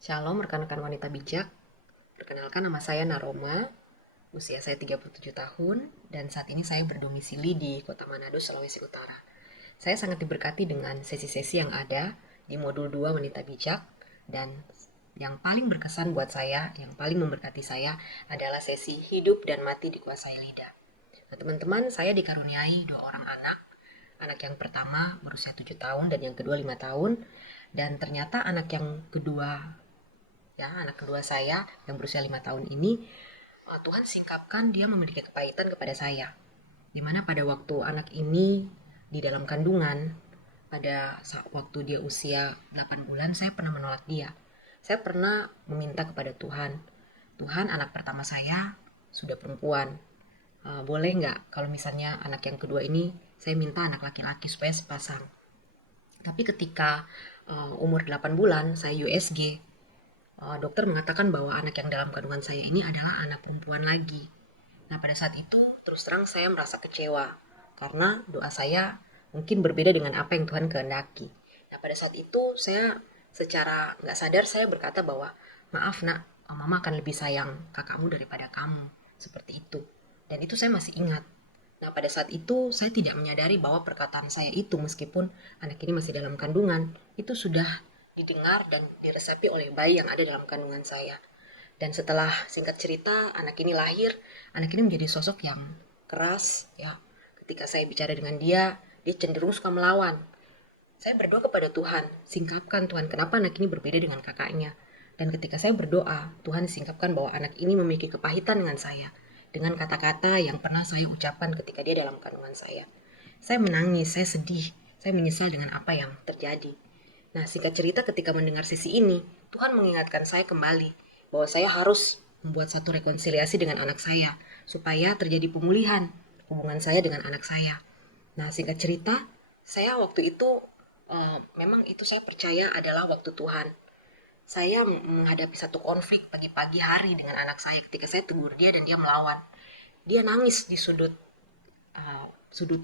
Shalom rekan-rekan wanita bijak. Perkenalkan, nama saya Naroma. Usia saya 37 tahun dan saat ini saya berdomisili di Kota Manado, Sulawesi Utara. Saya sangat diberkati dengan sesi-sesi yang ada di modul 2 wanita bijak, dan yang paling berkesan buat saya, yang paling memberkati saya adalah sesi hidup dan mati dikuasai lidah. Nah, teman-teman, saya dikaruniai 2 orang anak. Anak yang pertama berusia 7 tahun dan yang kedua 5 tahun. Dan ternyata anak kedua saya yang berusia 5 tahun ini, Tuhan singkapkan dia memiliki kepahitan kepada saya. Dimana pada waktu anak ini di dalam kandungan, pada waktu dia usia 8 bulan, saya pernah menolak dia. Saya pernah meminta kepada Tuhan, Tuhan, anak pertama saya sudah perempuan. Boleh nggak kalau misalnya anak yang kedua ini saya minta anak laki-laki supaya sepasang. Tapi ketika umur 8 bulan saya USG, dokter mengatakan bahwa anak yang dalam kandungan saya ini adalah anak perempuan lagi. Nah, pada saat itu terus terang saya merasa kecewa karena doa saya mungkin berbeda dengan apa yang Tuhan kehendaki. Nah, pada saat itu saya secara nggak sadar saya berkata bahwa maaf nak, mama akan lebih sayang kakakmu daripada kamu. Seperti itu. Dan itu saya masih ingat. Nah, pada saat itu saya tidak menyadari bahwa perkataan saya itu, meskipun anak ini masih dalam kandungan, itu sudah didengar dan diresapi oleh bayi yang ada dalam kandungan saya. Dan setelah singkat cerita anak ini lahir, anak ini menjadi sosok yang keras ya. Ketika saya bicara dengan dia, dia cenderung suka melawan. Saya berdoa kepada Tuhan, singkapkan Tuhan, kenapa anak ini berbeda dengan kakaknya. Dan ketika saya berdoa, Tuhan singkapkan bahwa anak ini memiliki kepahitan dengan saya, dengan kata-kata yang pernah saya ucapkan ketika dia dalam kandungan saya. Saya menangis, saya sedih, saya menyesal dengan apa yang terjadi. Nah, singkat cerita, ketika mendengar sisi ini, Tuhan mengingatkan saya kembali bahwa saya harus membuat satu rekonsiliasi dengan anak saya, supaya terjadi pemulihan hubungan saya dengan anak saya. Nah, singkat cerita, saya waktu itu, memang itu saya percaya adalah waktu Tuhan. Saya menghadapi satu konflik pagi-pagi hari dengan anak saya ketika saya tegur dia dan dia melawan. Dia nangis di sudut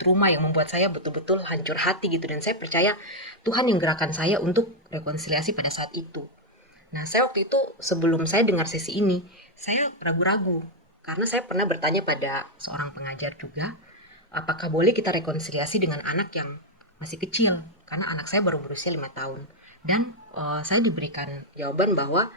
rumah yang membuat saya betul-betul hancur hati gitu, dan saya percaya Tuhan yang gerakan saya untuk rekonsiliasi pada saat itu. Nah, saya waktu itu sebelum saya dengar sesi ini, saya ragu-ragu karena saya pernah bertanya pada seorang pengajar juga, apakah boleh kita rekonsiliasi dengan anak yang masih kecil, karena anak saya baru berusia 5 tahun. Dan saya diberikan jawaban bahwa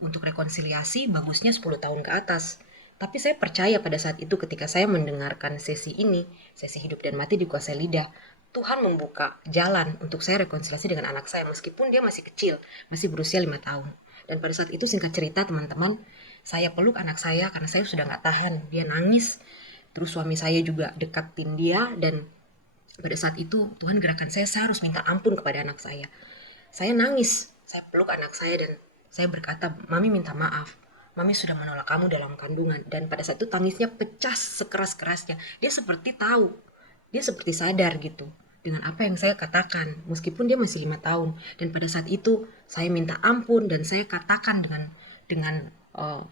untuk rekonsiliasi bagusnya 10 tahun ke atas. Tapi saya percaya pada saat itu ketika saya mendengarkan sesi ini, sesi hidup dan mati dikuasai lidah, Tuhan membuka jalan untuk saya rekonsiliasi dengan anak saya meskipun dia masih kecil, masih berusia 5 tahun. Dan pada saat itu, singkat cerita teman-teman, saya peluk anak saya karena saya sudah nggak tahan. Dia nangis, terus suami saya juga dekatin dia, dan pada saat itu Tuhan gerakan saya harus minta ampun kepada anak saya. Saya nangis, saya peluk anak saya dan saya berkata, Mami minta maaf. Mami sudah menolak kamu dalam kandungan. Dan pada saat itu tangisnya pecah sekeras-kerasnya. Dia seperti tahu, dia seperti sadar gitu dengan apa yang saya katakan, meskipun dia masih 5 tahun. Dan pada saat itu saya minta ampun dan saya katakan dengan uh,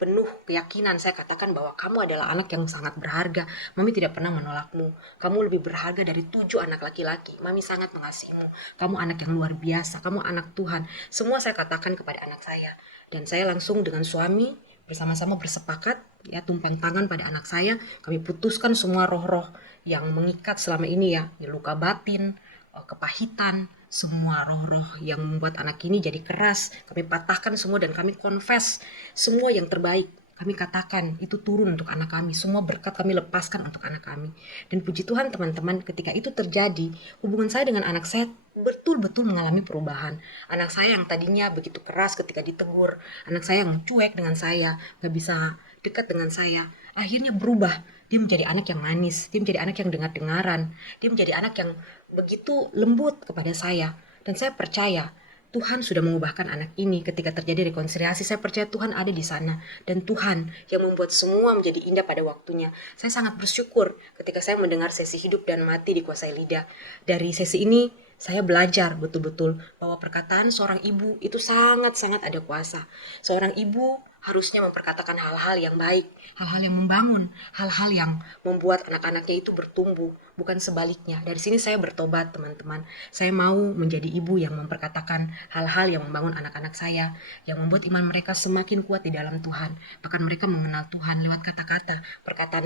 penuh keyakinan, saya katakan bahwa kamu adalah anak yang sangat berharga. Mami tidak pernah menolakmu. Kamu lebih berharga dari 7 anak laki-laki. Mami sangat mengasihimu. Kamu anak yang luar biasa. Kamu anak Tuhan. Semua saya katakan kepada anak saya. Dan saya langsung dengan suami bersama-sama bersepakat, ya, tumpang tangan pada anak saya. Kami putuskan semua roh-roh yang mengikat selama ini, ya luka batin, kepahitan, semua roh-roh yang membuat anak ini jadi keras, kami patahkan semua dan kami confess semua yang terbaik. Kami katakan itu turun untuk anak kami, semua berkat kami lepaskan untuk anak kami. Dan puji Tuhan teman-teman, ketika itu terjadi, hubungan saya dengan anak saya betul-betul mengalami perubahan. Anak saya yang tadinya begitu keras ketika ditegur, anak saya yang cuek dengan saya, gak bisa dekat dengan saya, akhirnya berubah. Dia menjadi anak yang manis, dia menjadi anak yang dengar-dengaran, dia menjadi anak yang begitu lembut kepada saya. Dan saya percaya Tuhan sudah mengubahkan anak ini ketika terjadi rekonsiliasi. Saya percaya Tuhan ada di sana. Dan Tuhan yang membuat semua menjadi indah pada waktunya. Saya sangat bersyukur ketika saya mendengar sesi hidup dan mati dikuasai lidah. Dari sesi ini, saya belajar betul-betul bahwa perkataan seorang ibu itu sangat-sangat ada kuasa. Seorang ibu harusnya memperkatakan hal-hal yang baik, hal-hal yang membangun, hal-hal yang membuat anak-anaknya itu bertumbuh, bukan sebaliknya. Dari sini saya bertobat, teman-teman. Saya mau menjadi ibu yang memperkatakan hal-hal yang membangun anak-anak saya, yang membuat iman mereka semakin kuat di dalam Tuhan. Bahkan mereka mengenal Tuhan lewat kata-kata, perkataan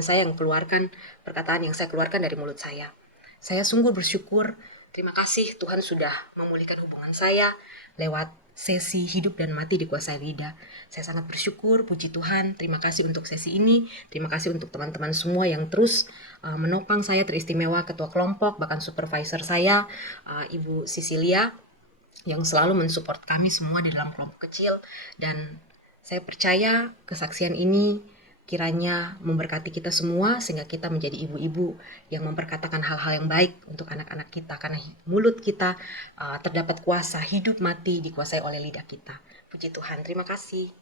yang saya keluarkan dari mulut saya. Saya sungguh bersyukur. Terima kasih Tuhan sudah memulihkan hubungan saya lewat sesi hidup dan mati dikuasai lidah. Saya sangat bersyukur, puji Tuhan. Terima kasih untuk sesi ini. Terima kasih untuk teman-teman semua yang terus menopang saya, teristimewa ketua kelompok, bahkan supervisor saya, Ibu Sisilia, yang selalu mensupport kami semua di dalam kelompok kecil. Dan saya percaya kesaksian ini kiranya memberkati kita semua sehingga kita menjadi ibu-ibu yang memperkatakan hal-hal yang baik untuk anak-anak kita, karena mulut kita terdapat kuasa hidup mati dikuasai oleh lidah kita. Puji Tuhan, terima kasih.